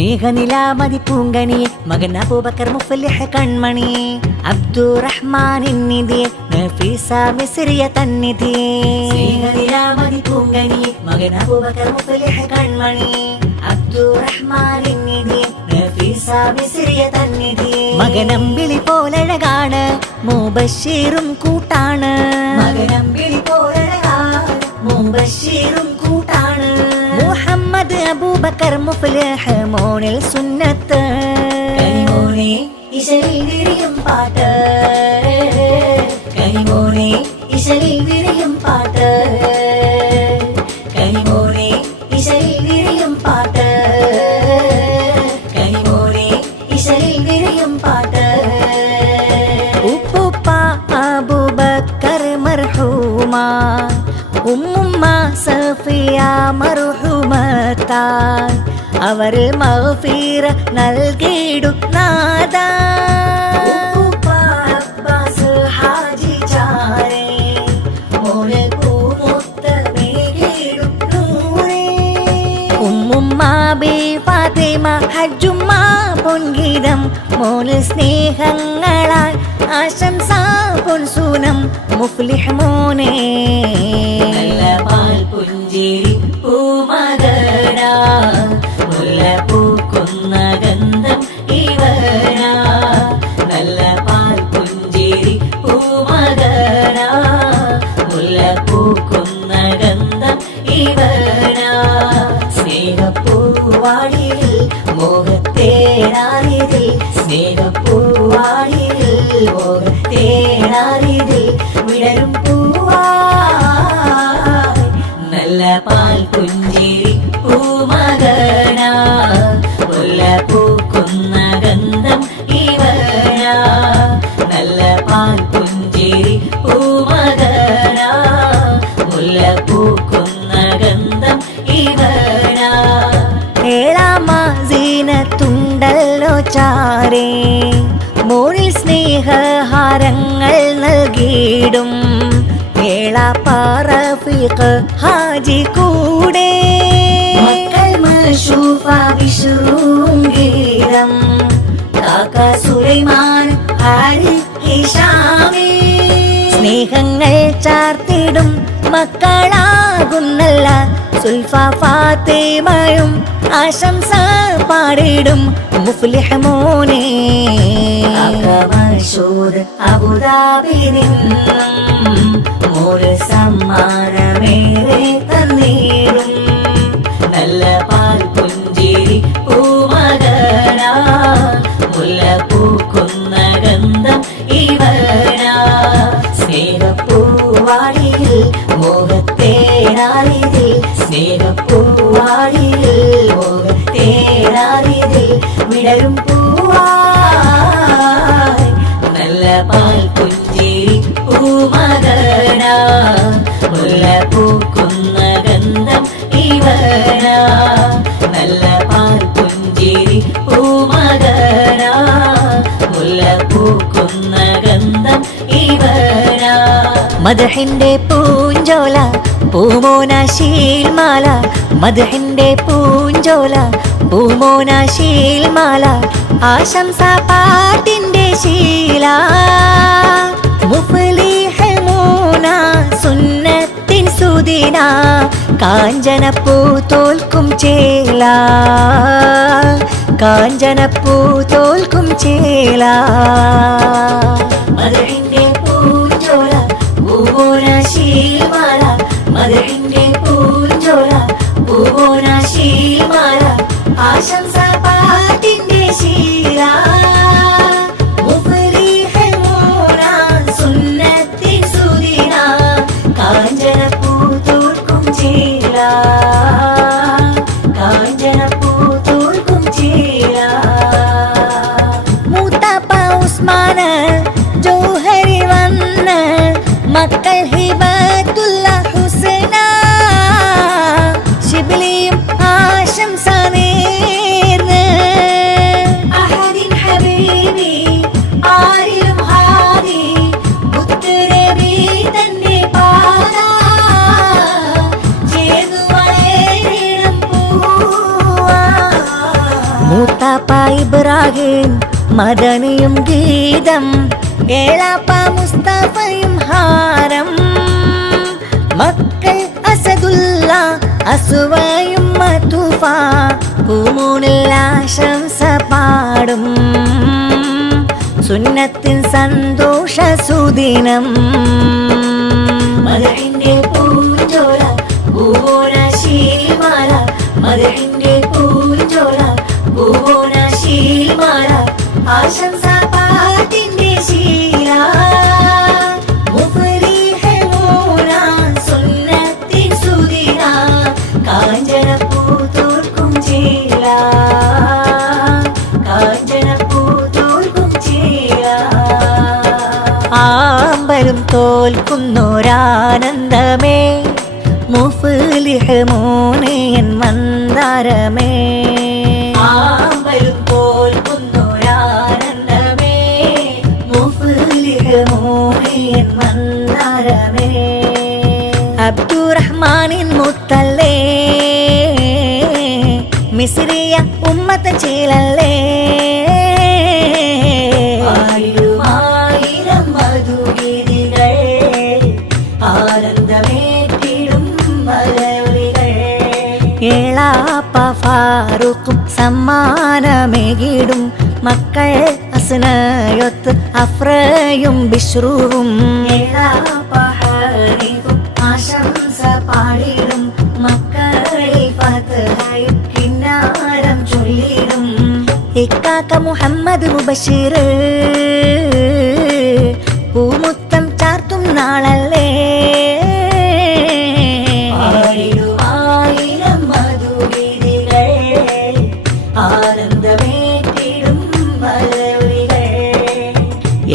സ്നേഹനിലാമതി പൂങ്കനിയെ മകൻ അബൂബക്കർ മുഫ്ലിഹ് കൺമണിയെ അബ്ദുറഹ്മാനിൻ നിധിയെ നഫീസ മിസ്രിയ തന്നിധിയെ സ്നേഹനിലാമതി പൂങ്കനിയെ മകൻ അബൂബക്കർ മുഫ്ലിഹ് കൺമണിയെ അബ്ദുറഹ്മാനിൻ നിധിയെ നഫീസ മിസ്രിയ തന്നിധിയെ മകനമ്പിളി പോലഴകാണ് മുബശ്ശിറും കൂട്ടാണ് മകനമ്പിളി പോലഴകാണ് മുബശ്ശിറും കൂട്ടാണ് മുഹമ്മദ് അബൂബക്കർ മുഫ്ലിഹ് മോനിൽ സുന്നത്ത് കരിമോനെ ഇശലിൽ വിരിയും പാട്ട് കരിമോനെ ഇശലിൽ വിരിയും പാട്ട് കരിമോനെ ഇശലിൽ വിരിയും പാട്ട് കരിമോനെ ഇശലിൽ വിരിയും പാട്ട് ഉപ്പുപ്പ അബൂബക്കർ മർഹൂമാ ഉമ്മുമ്മ സഫിയ മർഹൂമത്തായി അവർ മഗ്ഫിറ നൽകിയിടും നാദ ഉപ്പുപ്പ അബ്ബാസ് ഹാജി ചാരേ മോനെ പൂമുത്തമേകിടും നൂറേ ഉമ്മുമ്മ ബി ഫാത്തിമ ഹജ്ജുമ്മ പൊൻഗീതം മോനിൽ സ്നേഹങ്ങളാൽ ആശംസ പൊൻസൂനം മുഫ്ലിഹ് മോനെ നല്ല പാൽ പുഞ്ചിരി പൂമകന മുല്ലപ്പൂക്കുന്ന ഗന്ധം ഇവന നല്ല പാൽ പുഞ്ചിരി പൂമകന മുല്ലപ്പൂക്കുന്ന ഗന്ധം ഇവന സ്നേഹപ്പൂവാടിയിൽ മോഹത്തേനാരിതിൽ സ്നേഹപ്പൂവാടിയിൽ മോഹത്തേനാരിതിൽ വിടരും പൂവാ നല്ല പാൽ പുഞ്ചിരി പൂമകന മുല്ലപ്പൂക്കുന്ന ഗന്ധം ഇവന നല്ല പാൽ പുഞ്ചിരി പൂമകന മുല്ലപ്പൂക്കുന്ന ഗന്ധം ഇവന ഏഴാമീനത്തുണ്ടല്ലോ ചാരേ മോനിൽ സ്നേഹഹാരങ്ങൾ നൽകിയിടും ഏളാപ്പാറഫീഖ് ഹാജി കൂടെ മക്കൾ മശൂഫ വിശുംഗീരം കാക്ക സുലൈമാൻ ഹാരിസ് ഹിഷാമി സ്നേഹങ്ങൾ ചാർത്തിടും മക്കളാകുന്നല്ല സുൽഫ ഫാത്തിമയും ആശംസ പാടിടും മുഫ്ലിഹ് മോനെ മശൂർ അബുദാബിനിൽ മോര് സമ്മാനമേറെ തന്നീടും നല്ല പാൽ പുഞ്ചിരി പൂമകന മുല്ലപ്പൂക്കുന്ന ഗന്ധം ഇവന സ്നേഹപ്പൂവാടിയിൽ മോഹത്തേനാരിതിൽ സ്നേഹപ്പൂവാടിയിൽ മോഹത്തേനാരിതിൽ വിടരും പൂവാ നല്ല പാൽ പുഞ്ചിരി പൂമകന മുല്ലപ്പൂക്കുന്ന ഗന്ധം ഇവന നല്ല പാൽ പുഞ്ചിരി പൂമകന മുല്ലപ്പൂക്കുന്ന ഗന്ധം ഇവന മദ്ഹിന്റെ പൂഞ്ചോല പൂമോന ശീൽമാല മദ്ഹിന്റെ പൂഞ്ചോല പൂമോന ശീൽമാല ആശംസ പാട്ടിന്റെ ശീല മുഫ്ലിഹ് മോന സുന്നത്തിൻ സുദിന കാഞ്ചനപ്പൂ തോൽക്കും ചേല കാഞ്ചനപ്പൂ തോൽക്കും ചേല മദ്ഹിന്റെ പൂഞ്ചോല പൂമോന ശീൽമാല മദ്ഹിന്റെ പൂഞ്ചോല പൂമോന ശീൽമാല ആശംസ പാട്ടിന്റെ ശീല മുഫ്ലിഹ് മോന സുന്നത്തിൻ സുദിന കാഞ്ചനപ്പൂ തോൽക്കും ചേല കാഞ്ചനപ്പൂ തോൽക്കും ചേല മൂത്താപ്പ ഉസ്മാന് ജൗഹരി വന്ന് മക്കൾ ഹിബത്തുള്ള ഹുസ്ന ശിബ്ലിയും ആശംസ നേർന്ന് ഇബ്രാഹിം മദനിയും ഗീതം ഏളാപ്പ മുസ്തഫയും ഹാരം മക്കൾ അസദുല്ല അസുവയും മതുഫ പൂമൂണിൽ ആശംസ പാടും സുന്നത്തിൻ സന്തോഷ സുദിനം മദഹിന്റെ പൂഞ്ചോല പൂവോന ശീമാല മദഹിന്റെ പൂഞ്ചോല പൂവോന ശീമാല ആശംസ പാട്ടിന്റെ ശീല മുഫ്ലിഹ് മോന സുന്നത്തിൻ സുദിന കാഞ്ചന പൂതോർക്കും ചേല കാഞ്ചന പൂതോർക്കും ചേല ആമ്പലും തോൽക്കുന്നൊരാനന്ദമേ മുഫ്ലിഹ് മോനെ എൻ മന്ദാരമേ ആമ്പലും തോൽക്കുന്നൊരാനന്ദമേ മുഫ്ലിഹ് മോനെ എൻ മന്ദാരമേ അബ്ദുറഹ്മാനിൻ മുത്തല്ലേ മിസ്രിയ ഉമ്മത്ത ചേലല്ലേ ആയിരം മധുഗീതികൾ ആനന്ദമേറ്റിടും മലയൊലികൾ ഏളാപ്പ ഫാറൂഖും സമ്മാനമേകിടും മക്കൾ അസ്നയൊത്ത് അഫ്രയും ബിശ്രുവും ഏളാപ്പ ഹരീഫും ആശംസ പാടിടും മക്കളിൽ ഫത്ഹയും കിന്നാരം ചൊല്ലിടും ഇക്കാക്ക മുഹമ്മദ് മുബശിർ പൂമുത്തം ചാർത്തും നാളല്ലേ ആയിരം മധുഗീതികൾ ആനന്ദമേറ്റിടും മലയൊലികൾ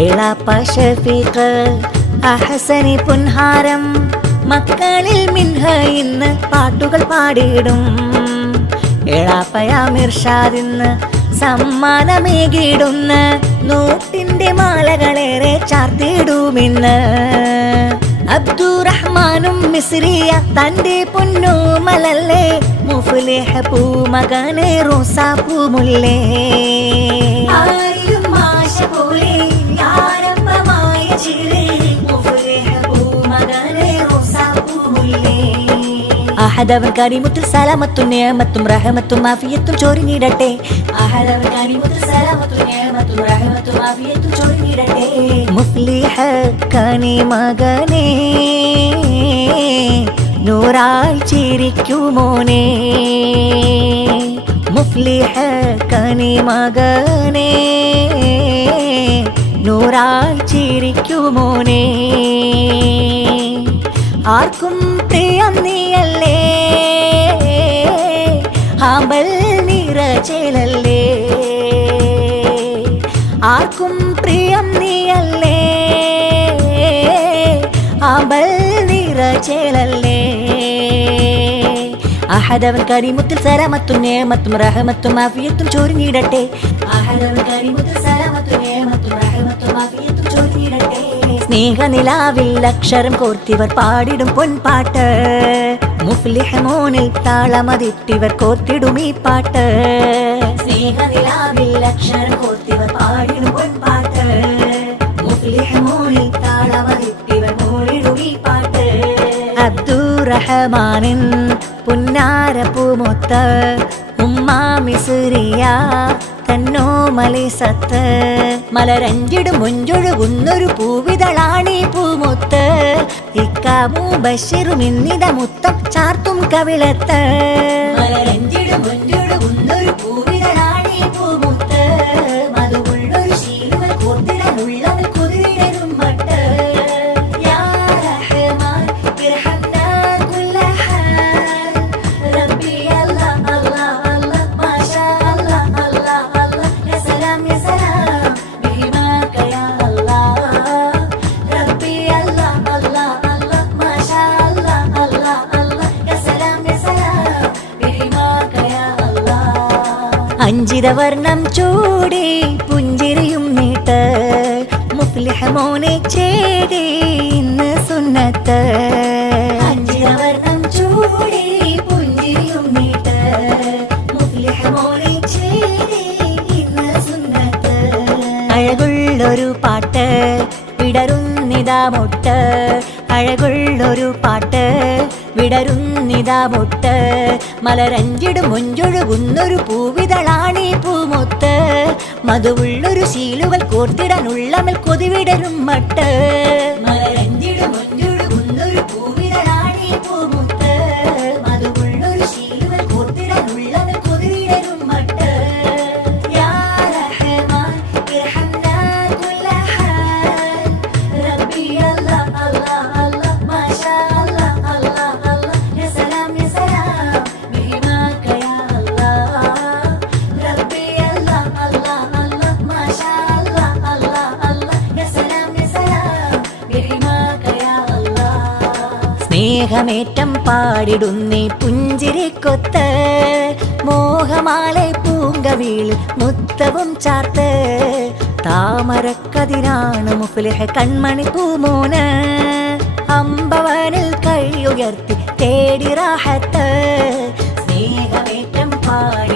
ഏളാപ്പ ഷഫീഖ് അഹസനി പുൻഹാരം മക്കളിൽ മിൻഹ ഇന്ന് പാട്ടുകൾ പാടിയിടും ഏളാപ്പയ മിർഷാദിന്ന് സമ്മാനമേകിടുന്ന നോട്ടിന്റെ മാലകളേറെ ചാർത്തിടുമിന്ന് അബ്ദുറഹ്മാനും മിസ്രിയ തന്റെ പൊന്നൂമലല്ലേ മുഫ്ലിഹ് പൂമകനെ റോസാപ്പൂമുല്ലേ ആയിരം ആശ പോലെ ആരംഭമായ ചിരി മുഫ്ലിഹ് പൂമകനെ റോസാപ്പൂമുല്ലേ അഹദവൻ കരീമുത്തുൽ സലാമത്തും നിഅമത്തും റഹമത്തും ആഫിയത്തും ചൊരിഞ്ഞിടട്ടെ അഹദവൻ കരീമുത്തുൽ സലാമത്തും നിഅമത്തും റഹമത്തും ആഫിയത്തും ചൊരിഞ്ഞിടട്ടെ മുഫ്ലിഹ് കനി മകനേ നൂറായി ചിരിക്കുമോനെ മുഫ്ലിഹ് കനി മകനേ നൂറായി ചിരിക്കുമോനെ ആർക്കും പ്രിയം നീയല്ലേ ആമ്പൽ നിറചേലല്ലേ ആർക്കും പ്രിയം നീയല്ലേ ആമ്പൽ നിറചേലല്ലേ അഹദവൻ കരീമുത്തുൽ സലാമത്തും നിഅമത്തും റഹമത്തും ആഫിയത്തും ചൊരിഞ്ഞിടട്ടെ അഹദവൻ കരീമുത്തുൽ സലാമത്തും നിഅമത്തും റഹമത്തും ആഫിയത്തും ചൊരിഞ്ഞിടട്ടെ സ്നേഹനിലാവിൽ അക്ഷരം കോർത്തിവർ പാടിടും പൊൻപാട്ട് മുഫ്ലിഹ് മോനിൽ താളമതിട്ടിവർ കോർത്തിടും ഈ പാട്ട് സ്നേഹനിലാവിൽ അക്ഷരം കോർത്തിവർ പാടിടും പൊൻപാട്ട് മുഫ്ലിഹ് മോനിൽ താളമതിട്ടിവർ മോടിടും ഈ പാട്ട് അബ്ദുറഹ്മാനിൻ പുന്നാര പൂമുത്ത് ഉമ്മാ മിസ്രിയ തന്നോ മലിസത്ത് മലരഞ്ചിടും മുഞ്ചൊഴുകുന്നൊരു പൂവിതളാണീ പൂമുത്ത് ഇക്കാമു ബഷീറും ഇന്നിത മുത്തം ചാർത്തും കവിളത്ത് മലരഞ്ചിടും മുഞ്ചൊഴുകുന്നൊരു പൂവിതളാണീ പൂമുത്ത് മധുവുള്ളൊരു ശീലുകൾ കോർത്തിടനുള്ളവർ കുതിരിടരും മട്ട് യാ റഹ്മാൻ ഇർഹംനാ കുല്ല ഹാൽ റബ്ബി അല്ലാഹ് അല്ലാഹ് അല്ലാഹ് മാഷാ അല്ലാഹ് അല്ലാഹ് അല്ലാഹ് യാ സലാം ബിഹിമാക യാ അല്ലാഹ് റബ്ബി അല്ലാഹ് അല്ലാഹ് അല്ലാഹ് മാഷാ അല്ലാഹ് അല്ലാഹ് അല്ലാഹ് യാ സലാം ബിഹിമാക യാ അല്ലാഹ് അഞ്ചിതവർണം ചൂടി പുഞ്ചിരിയും നീട്ട് മുഫ്ലിഹ് മോനെ ചേടി ഇന്ന് സുന്നത്ത് അഞ്ചിതവർണം ചൂടി പുഞ്ചിരിയും നീട്ട് മുഫ്ലിഹ് മോനെ ചേടി ഇന്ന് മധുവുള്ളൊരു പാട്ട് വിടരുന്നിതാ മുട്ട് മലരഞ്ചിടും മുഞ്ചൊഴുകുന്നൊരു പൂവിതളാണീ പൂമൊത്ത് മധുവുള്ളൊരു ശീലുകൾ കോർത്തിടാനുള്ളമൽ കൊതിവിടരും മട്ട് മലരഞ്ചിടും മുഞ്ചൊഴുകുന്നൊരു പൂവിതളാണീ പൂമൊത്ത് മധുവുള്ളൊരു ശീലുകൾ കോർത്തിടാനുള്ളമൽ കൊതിവിടരും മട്ട് യാ റഹ്മാൻ ഇർഹംനാ കുല്ല ഹാൽ റബ്ബി അല്ലാഹ് അല്ലാഹ് അല്ലാഹ് മാഷാ അല്ലാഹ് അല്ലാഹ് അല്ലാഹ് യാ സലാം ബിഹിമാക യാ അല്ലാഹ് റബ്ബി അല്ലാഹ് അല്ലാഹ് അല്ലാഹ് മാഷാ അല്ലാഹ് അല്ലാഹ് അല്ലാഹ് യാ സലാം ബിഹിമാക യാ അല്ലാഹ് സ്നേഹമേറ്റം പാടിടുന്നേ പുഞ്ചിരിക്കൊത്ത് മോഹമാലെ പൂങ്കവിളിൽ മുത്തവും ചാർത്ത് താമരക്കതിരാണ് മുഫ്ലിഹ് കൺമണി പൂമോന് അമ്പവനിൽ കൈയുയർത്തി തേടി റാഹത്ത് സ്നേഹമേറ്റം പാടി